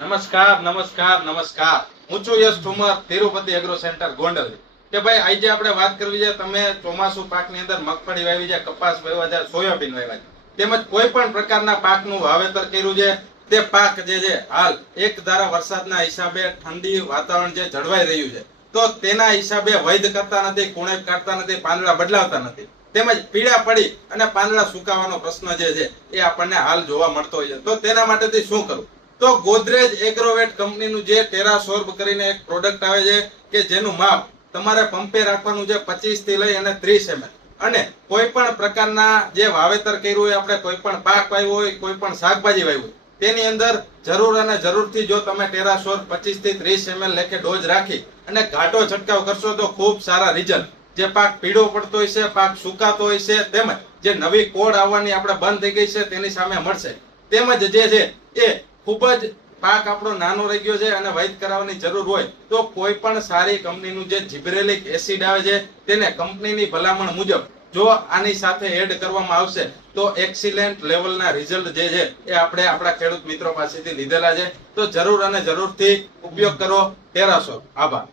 નમસ્કાર નમસ્કાર નમસ્કાર હું છું યશ ઠુમર, તિરુપતિ એગ્રો સેન્ટર ગોંડલ. કે ભાઈ આજે આપણે વાત કરવી છે, તમે ચોમાસુ પાકની અંદર મગફળી વાવી છે, કપાસ વાવ્યા છે, સોયાબીન વાવ્યા છે, તેમજ કોઈ પણ પ્રકારના પાકનું વાવેતર કર્યું છે, તે પાક જે છે હાલ એક ધારા વરસાદના હિસાબે ઠંડી વાતાવરણ જે જળવાઈ રહ્યું છે, તો તેના હિસાબે વૈધ કરતા નથી, કુણેપ કાઢતા નથી, પાંદડા બદલાવતા નથી, તેમજ પીળા પડી અને પાંદડા સુકાવાનો પ્રશ્ન જે છે એ આપણને હાલ જોવા મળતો હોય છે. તો તેના માટેથી શું કરવું? તો ગોદરેજ એગ્રોવેટ કંપનીનું જે ટેરાસોર્બ કરીને એક પ્રોડક્ટ આવે છે કે જેનું માપ તમારે પંપે રાખવાનું છે 25 થી લઈ અને 30 ml. અને કોઈ પણ પ્રકારના જે વાવેતર કર્યું હોય, આપણે કોઈ પણ પાક વાવ્યો હોય, કોઈ પણ શાકભાજી વાવ્યું હોય, તેની અંદર જરૂર અને જરૂરથી જો તમે ટેરાસોર્બ 25 થી 30 ml લેખે ડોઝ રાખી અને ઘાટો છંટકાવ કરશો તો ખૂબ સારા રિઝલ્ટ, જે પાક પીળો પડતો હોય છે, પાક સુકાતો હોય છે, તેમજ જે નવી કોડ આવવાની આપણે બંધ થઈ ગઈ છે તેની સામે મળશે. તેમજ જે છે એ ખૂબ જ પાક આપણો નાનો રહી ગયો છે અને વૈધ કરાવવાની જરૂર હોય તો કોઈ પણ સારી કંપનીનું જે જીબ્રેલિક એસિડ આવે છે તેને કંપનીની ભલામણ મુજબ જો આની સાથે એડ કરવામાં આવશે તો એક્સિલન્ટ લેવલના રિઝલ્ટ જે છે એ આપણે આપણા ખેડૂત મિત્રો પાસેથી લીધેલા છે. તો જરૂર અને જરૂરથી ઉપયોગ કરો ટેરાસોર્બ. આભાર.